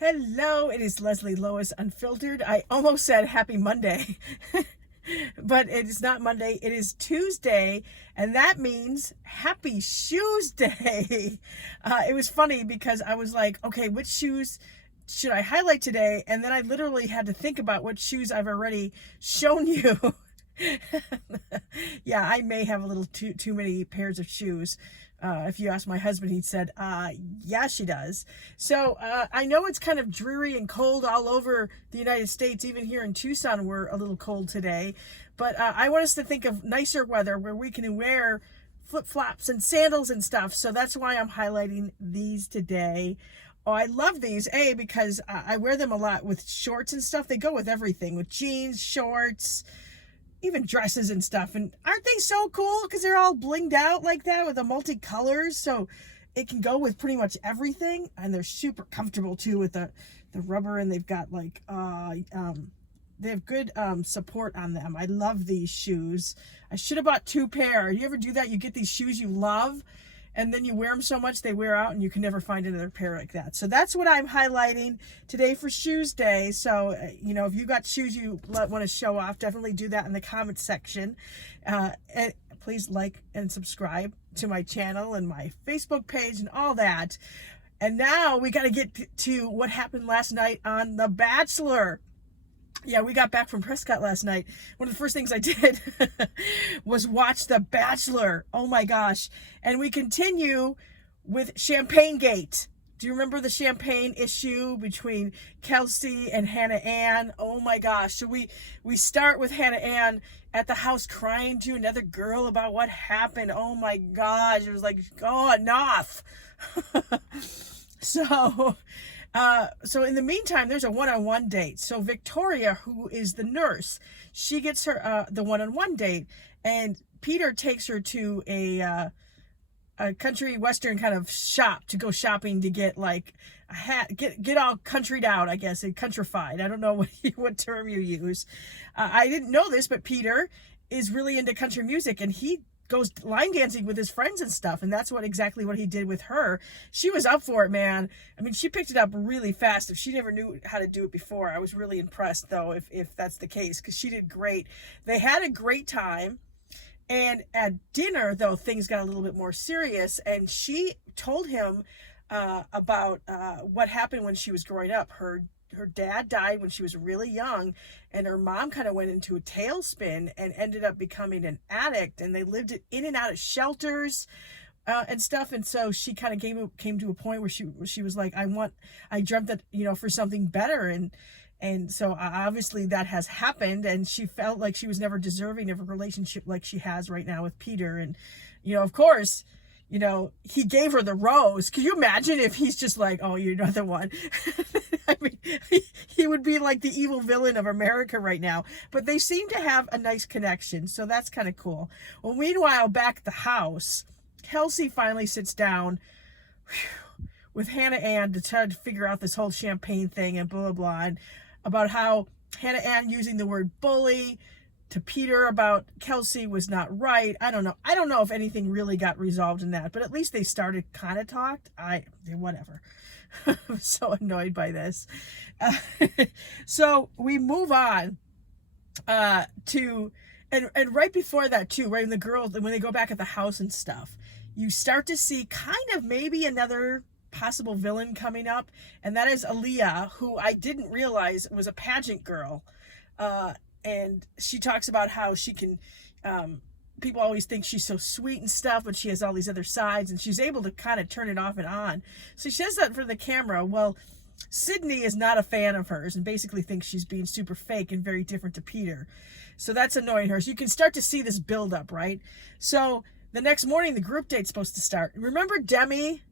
Hello, it is Leslie Lois Unfiltered. I almost said happy Monday, but it is not Monday. It is Tuesday, and that means happy Shoesday. It was funny because I was like, okay, which shoes should I highlight today? And then I literally had to think about what shoes I've already shown you. Yeah, I may have a little too many pairs of shoes. If you ask my husband, he said, yeah, she does. So I know it's kind of dreary and cold all over the United States. Even here in Tucson, we're a little cold today. But I want us to think of nicer weather where we can wear flip-flops and sandals and stuff. So that's why I'm highlighting these today. Oh, I love these, because I wear them a lot with shorts and stuff. They go with everything, with jeans, shorts, even dresses and stuff. And aren't they so cool? Because they're all blinged out like that with the multicolors. So it can go with pretty much everything. And they're super comfortable too with the rubber. And they've got like, they have good support on them. I love these shoes. I should have bought 2 pair. You ever do that? You get these shoes you love, and then you wear them so much they wear out and you can never find another pair like that. So that's what I'm highlighting today for Shoesday. So, if you got shoes you want to show off, definitely do that in the comments section. And please like and subscribe to my channel and my Facebook page and all that. And now we got to get to what happened last night on The Bachelor. Yeah, we got back from Prescott last night. One of the first things I did was watch The Bachelor. Oh my gosh. And we continue with Champagne Gate. Do you remember the champagne issue between Kelsey and Hannah Ann? Oh my gosh. So we start with Hannah Ann at the house crying to another girl about what happened. Oh my gosh. It was like, oh, enough. So in the meantime, there's a one-on-one date. So Victoria, who is the nurse, she gets her the one-on-one date, and Peter takes her to a country western kind of shop to go shopping to get like a hat, get all countryed out, I guess, and countrified. I don't know what term you use. I didn't know this, but Peter is really into country music, and he goes line dancing with his friends and stuff, and that's exactly what he did with her. She was up for it, man. I mean, she picked it up really fast. If she never knew how to do it before, I was really impressed, though, if that's the case, because she did great. They had a great time, and at dinner, though, things got a little bit more serious, and she told him about what happened when she was growing up. Her dad died when she was really young, and her mom kind of went into a tailspin and ended up becoming an addict, and they lived in and out of shelters and stuff. And so she kind of came to a point where she was like, I dreamt that, for something better. And so obviously that has happened, and she felt like she was never deserving of a relationship like she has right now with Peter. And, of course, he gave her the rose. Could you imagine if he's just like, oh, you're another one? I mean, he would be like the evil villain of America right now. But they seem to have a nice connection, so that's kind of cool. Well, meanwhile, back at the house, Kelsey finally sits down with Hannah Ann to try to figure out this whole champagne thing and blah, blah, blah, and about how Hannah Ann using the word bully to Peter about Kelsey was not right. I don't know if anything really got resolved in that, but at least they started kind of talked. Whatever. I'm so annoyed by this. So we move on to, and right before that too, right, when the girls, when they go back at the house and stuff, you start to see kind of maybe another possible villain coming up, and that is Aaliyah, who I didn't realize was a pageant girl. And she talks about how she can, people always think she's so sweet and stuff, but she has all these other sides, and she's able to kind of turn it off and on. So she says that for the camera. Well, Sydney is not a fan of hers and basically thinks she's being super fake and very different to Peter. So that's annoying her. So you can start to see this build up, right? So the next morning, the group date's supposed to start. Remember Demi?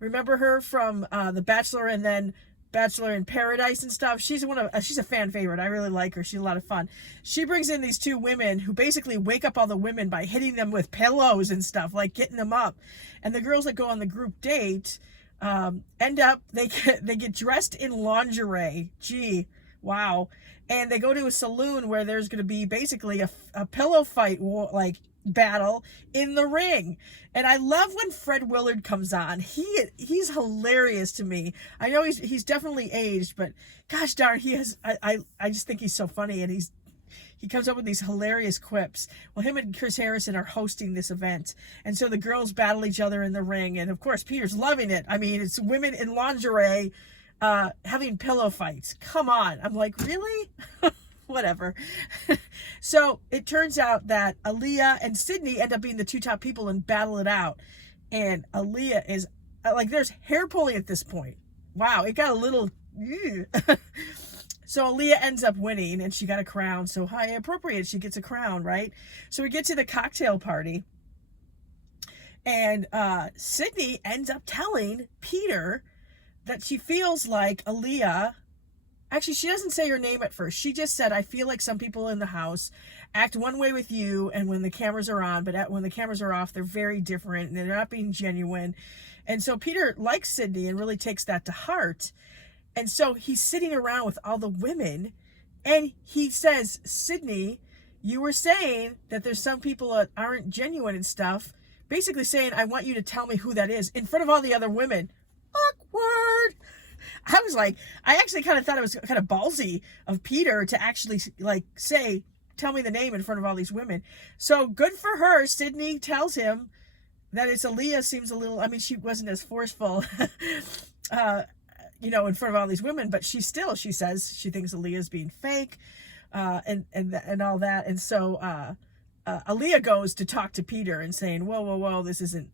Remember her from The Bachelor and then Bachelor in Paradise and stuff? She's a fan favorite. I really like her. She's a lot of fun. She brings in these 2 women who basically wake up all the women by hitting them with pillows and stuff, like getting them up. And the girls that go on the group date end up, they get dressed in lingerie. Gee, wow. And they go to a saloon where there's going to be basically a pillow fight, like battle in the ring. And I love when Fred Willard comes on. He's hilarious to me. I know he's definitely aged, but gosh darn, I just think he's so funny, and he comes up with these hilarious quips. Well, him and Chris Harrison are hosting this event, and so the girls battle each other in the ring, and of course Peter's loving it. I mean, it's women in lingerie having pillow fights. Come on. I'm like, really? Whatever. So it turns out that Aaliyah and Sydney end up being the two top people and battle it out. And Aaliyah is like, there's hair pulling at this point. Wow, it got a little. So Aaliyah ends up winning, and she got a crown. So high appropriate, she gets a crown, right? So we get to the cocktail party, and Sydney ends up telling Peter that she feels like Aaliyah. Actually, she doesn't say her name at first. She just said, I feel like some people in the house act one way with you and when the cameras are on, but when the cameras are off, they're very different and they're not being genuine. And so Peter likes Sydney and really takes that to heart. And so he's sitting around with all the women, and he says, Sydney, you were saying that there's some people that aren't genuine and stuff. Basically saying, I want you to tell me who that is in front of all the other women. Awkward. I was like, I actually kind of thought it was kind of ballsy of Peter to actually like say, tell me the name in front of all these women. So good for her. Sydney tells him that it's Aaliyah. Seems a little, I mean, she wasn't as forceful, in front of all these women, but she says she thinks Aaliyah's being fake, and all that. And so, Aaliyah goes to talk to Peter and saying, whoa, this isn't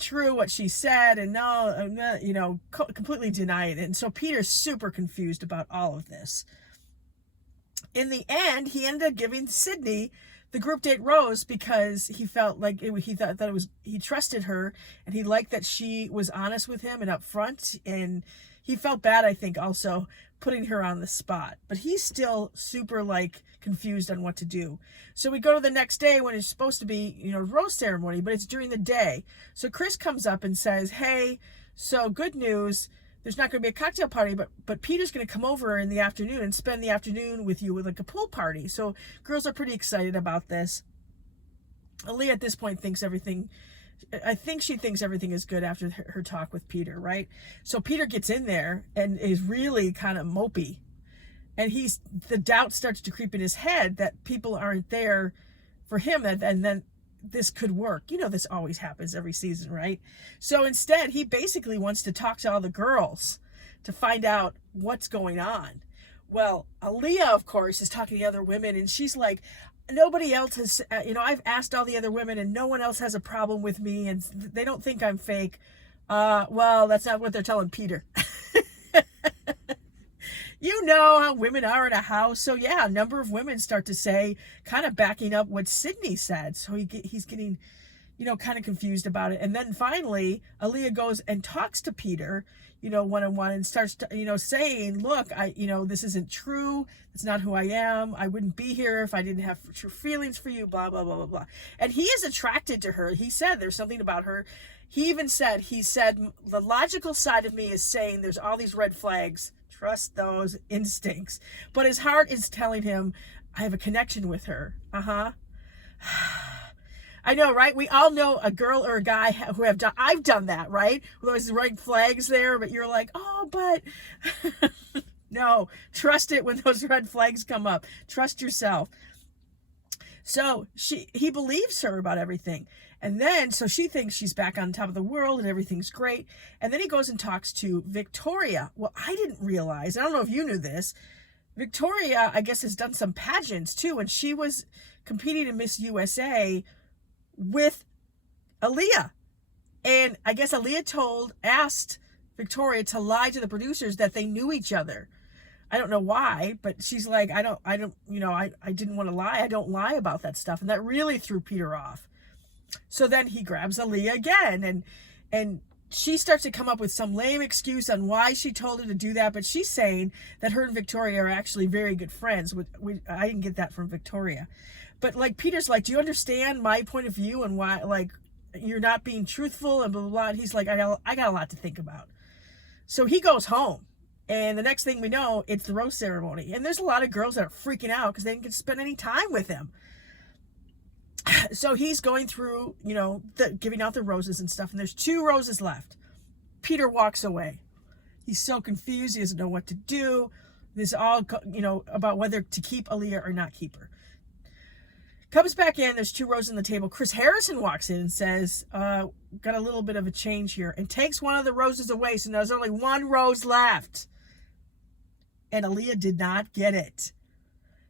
true what she said, and no, completely deny it. And so Peter's super confused about all of this. In the end, he ended up giving Sydney the group date rose because he felt like he thought that he trusted her, and he liked that she was honest with him and upfront, and he felt bad, I think, also putting her on the spot. But he's still super confused on what to do. So we go to the next day when it's supposed to be, rose ceremony, but it's during the day. So Chris comes up and says, hey, so good news. There's not going to be a cocktail party, but Peter's going to come over in the afternoon and spend the afternoon with you with a pool party. So girls are pretty excited about this. Aaliyah at this point thinks everything is good after her talk with Peter, right? So Peter gets in there and is really kind of mopey. And the doubt starts to creep in his head that people aren't there for him, and then this could work. This always happens every season, right? So instead, he basically wants to talk to all the girls to find out what's going on. Well, Aaliyah, of course, is talking to the other women, and she's like, nobody else has, I've asked all the other women, and no one else has a problem with me, and they don't think I'm fake. Well, that's not what they're telling Peter. You know how women are in a house. So yeah, a number of women start to say, kind of backing up what Sydney said. So he's getting, kind of confused about it. And then finally, Aaliyah goes and talks to Peter, one-on-one, and starts to, saying, look, this isn't true. It's not who I am. I wouldn't be here if I didn't have true feelings for you, blah, blah, blah, blah, blah. And he is attracted to her. He said there's something about her. He said, the logical side of me is saying there's all these red flags. Trust those instincts. But his heart is telling him, I have a connection with her. I know, right? We all know a girl or a guy who I've done that, right? There's red flags there, but you're like, oh, but no, trust it when those red flags come up. Trust yourself. So he believes her about everything. And then, so she thinks she's back on top of the world and everything's great. And then he goes and talks to Victoria. Well, I didn't realize, I don't know if you knew this, Victoria, I guess, has done some pageants too. And she was competing in Miss USA with Aaliyah. And I guess Aaliyah asked Victoria to lie to the producers that they knew each other. I don't know why, but she's like, I didn't want to lie. I don't lie about that stuff. And that really threw Peter off. So then he grabs Aaliyah again, and she starts to come up with some lame excuse on why she told her to do that. But she's saying that her and Victoria are actually very good friends. I didn't get that from Victoria. But Peter's like, do you understand my point of view and why, you're not being truthful and blah, blah, blah. And he's like, I got a lot to think about. So he goes home. And the next thing we know, it's the rose ceremony. And there's a lot of girls that are freaking out because they didn't get to spend any time with him. So he's going through, giving out the roses and stuff, and there's 2 roses left. Peter walks away. He's so confused. He doesn't know what to do. This is all, about whether to keep Aaliyah or not keep her. Comes back in. There's 2 roses on the table. Chris Harrison walks in and says, got a little bit of a change here, and takes one of the roses away. So there's only 1 rose left. And Aaliyah did not get it.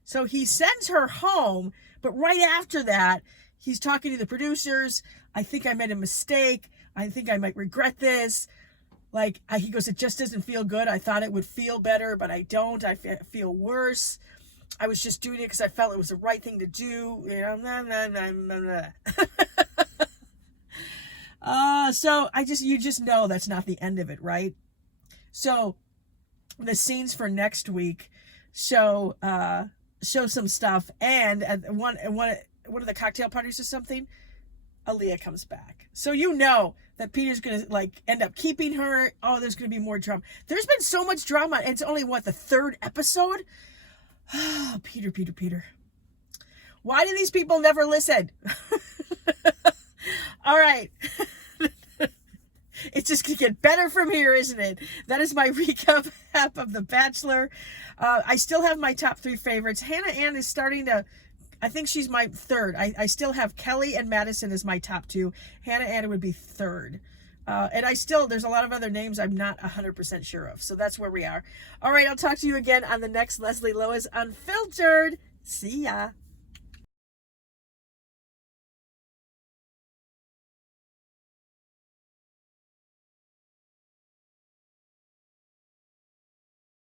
So he sends her home, but right after that, he's talking to the producers. I think I made a mistake. I think I might regret this. He goes, it just doesn't feel good. I thought it would feel better, but I don't. I feel worse. I was just doing it because I felt it was the right thing to do. So you just know that's not the end of it, right? So the scenes for next week show some stuff, and at one of the cocktail parties or something, Aaliyah comes back. So that Peter's gonna end up keeping her. Oh, there's gonna be more drama. There's been so much drama. It's only the 3rd episode. Oh, Peter. Why do these people never listen? All right. It's just going to get better from here, isn't it? That is my recap of The Bachelor. I still have my top 3 favorites. Hannah Ann is starting to, I think she's my 3rd. I still have Kelly and Madison as my top 2. Hannah Ann would be 3rd. And there's a lot of other names I'm not 100% sure of. So that's where we are. All right, I'll talk to you again on the next Leslie Lois Unfiltered. See ya.